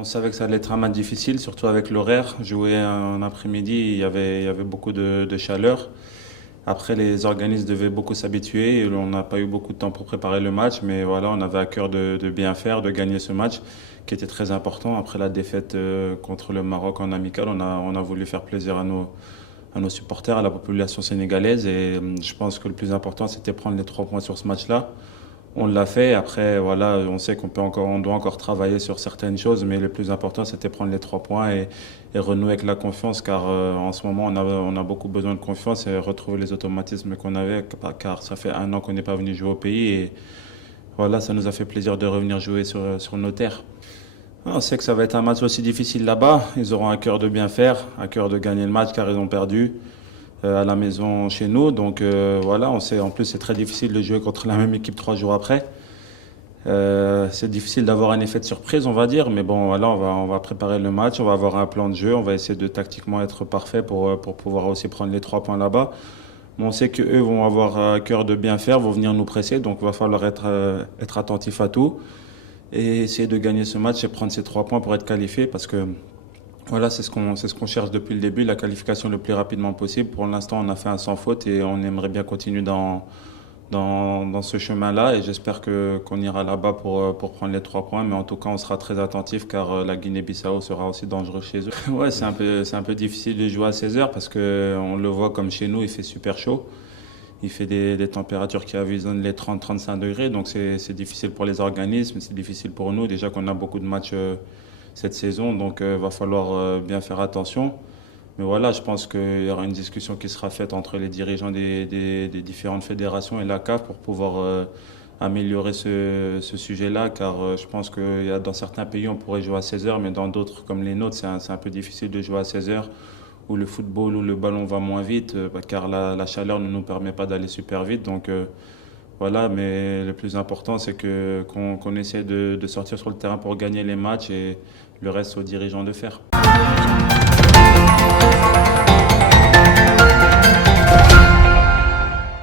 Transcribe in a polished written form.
On savait que ça allait être un match difficile, surtout avec l'horaire. Jouer un après-midi, il y avait beaucoup de chaleur. Après, les organismes devaient beaucoup s'habituer. On n'a pas eu beaucoup de temps pour préparer le match, mais voilà, on avait à cœur de bien faire, de gagner ce match qui était très important. Après la défaite contre le Maroc en amical, on a voulu faire plaisir à nos supporters, à la population sénégalaise. Et je pense que le plus important, c'était prendre les 3 points sur ce match-là. On l'a fait. Après, voilà, on sait on doit encore travailler sur certaines choses, mais le plus important, c'était prendre les 3 points et renouer avec la confiance, car en ce moment, on a beaucoup besoin de confiance et retrouver les automatismes qu'on avait, car ça fait 1 an qu'on n'est pas venu jouer au pays et voilà, ça nous a fait plaisir de revenir jouer sur nos terres. On sait que ça va être un match aussi difficile là-bas. Ils auront à cœur de bien faire, à cœur de gagner le match, car ils ont perdu à la maison chez nous. Donc voilà, on sait en plus c'est très difficile de jouer contre la même équipe 3 jours après. C'est difficile d'avoir un effet de surprise, on va dire, mais bon, voilà, on va préparer le match, on va avoir un plan de jeu, on va essayer de tactiquement être parfait pour pouvoir aussi prendre les 3 points là-bas. Mais on sait qu'eux vont avoir à cœur de bien faire, vont venir nous presser, donc il va falloir être attentif à tout et essayer de gagner ce match et prendre ces 3 points pour être qualifié, parce que voilà, c'est ce qu'on cherche depuis le début, la qualification le plus rapidement possible. Pour l'instant, on a fait un sans faute et on aimerait bien continuer dans ce chemin-là. Et j'espère qu'on ira là-bas pour prendre les 3 points. Mais en tout cas, on sera très attentif, car la Guinée-Bissau sera aussi dangereux chez eux. Ouais, c'est un peu difficile de jouer à 16 heures parce qu'on le voit comme chez nous, il fait super chaud. Il fait des températures qui avoisinent les 30-35 degrés. Donc c'est difficile pour les organismes, c'est difficile pour nous. Déjà qu'on a beaucoup de matchs cette saison, donc il va falloir bien faire attention. Mais voilà, je pense qu'il y aura une discussion qui sera faite entre les dirigeants des différentes fédérations et la CAF pour pouvoir améliorer ce sujet-là, car je pense que dans certains pays, on pourrait jouer à 16 heures, mais dans d'autres, comme les nôtres, c'est un peu difficile de jouer à 16 heures, où le football, où le ballon va moins vite, car la chaleur ne nous permet pas d'aller super vite. Donc voilà, mais le plus important, c'est qu'on essaie de sortir sur le terrain pour gagner les matchs et le reste aux dirigeants de faire.